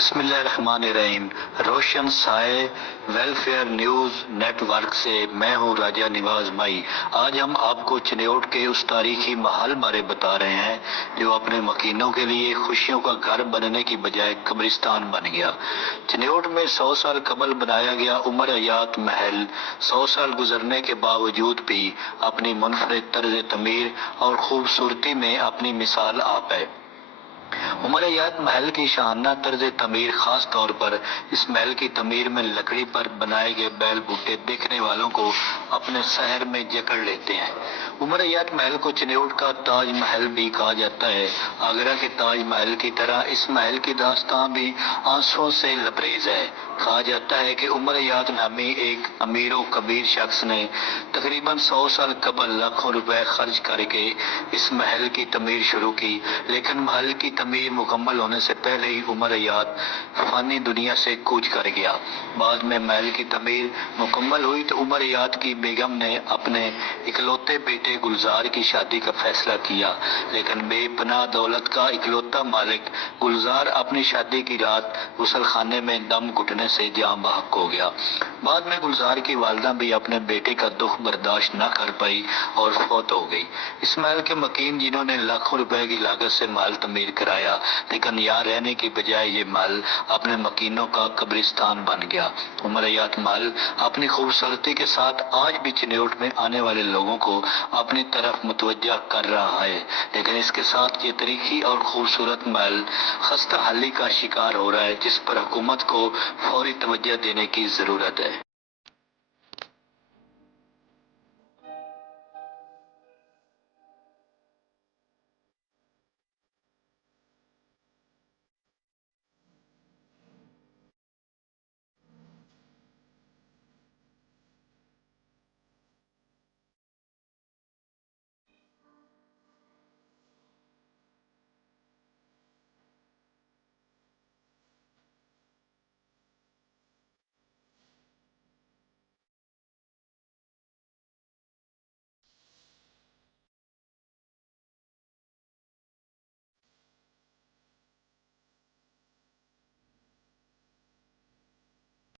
بسم اللہ الرحمن الرحیم۔ روشن سائے ویلفیئر نیوز نیٹ ورک سے میں ہوں راجہ نواز مائی۔ آج ہم آپ کو چنیوٹ کے اس تاریخی محل بارے بتا رہے ہیں جو اپنے مکینوں کے لیے خوشیوں کا گھر بننے کی بجائے قبرستان بن گیا۔ چنیوٹ میں 100 سال قبل بنایا گیا عمر حیات محل 100 سال گزرنے کے باوجود بھی اپنی منفرد طرز تعمیر اور خوبصورتی میں اپنی مثال آپ ہے۔ عمر حیات محل کی شاہانہ طرز تعمیر، خاص طور پر اس محل کی تعمیر میں لکڑی پر بنائے گئے بیل بوٹے دیکھنے والوں کو اپنے سحر میں جکڑ لیتے ہیں۔ عمر حیات محل کو چنیوٹ کا تاج محل بھی کہا جاتا ہے۔ آگرہ کے تاج محل کی طرح اس محل کی داستان بھی آنسوؤں سے لبریز ہے۔ کہا جاتا ہے کہ عمر حیات نامی ایک امیر و کبیر شخص نے تقریباً 100 سال قبل لاکھوں روپے خرچ کر کے اس محل کی تعمیر شروع کی، لیکن محل کی تعمیر مکمل ہونے سے پہلے ہی عمر حیات فانی دنیا سے کوچ کر گیا۔ بعد میں محل کی تعمیر مکمل ہوئی تو عمر حیات کی بیگم نے اپنے اکلوتے بیٹے گلزار کی شادی کا فیصلہ کیا، لیکن بے پناہ دولت کا اکلوتا مالک گلزار اپنی شادی کی رات غسل خانے میں دم گھٹنے سے جاں بحق ہو گیا۔ بعد میں گلزار کی والدہ بھی اپنے بیٹے کا دکھ برداشت نہ کر پائی اور فوت ہو گئی۔ اس محل کے مکین جنہوں نے لاکھوں روپے کی لاگت سے محل تعمیر کرایا، لیکن یہاں رہنے کی بجائے یہ محل اپنے مکینوں کا قبرستان بن گیا۔ عمر حیات محل اپنی خوبصورتی کے ساتھ آج بھی چنیوٹ میں آنے والے لوگوں کو اپنی طرف متوجہ کر رہا ہے، لیکن اس کے ساتھ یہ تاریخی اور خوبصورت محل خستہ حالی کا شکار ہو رہا ہے، جس پر حکومت کو فوری توجہ دینے کی ضرورت ہے۔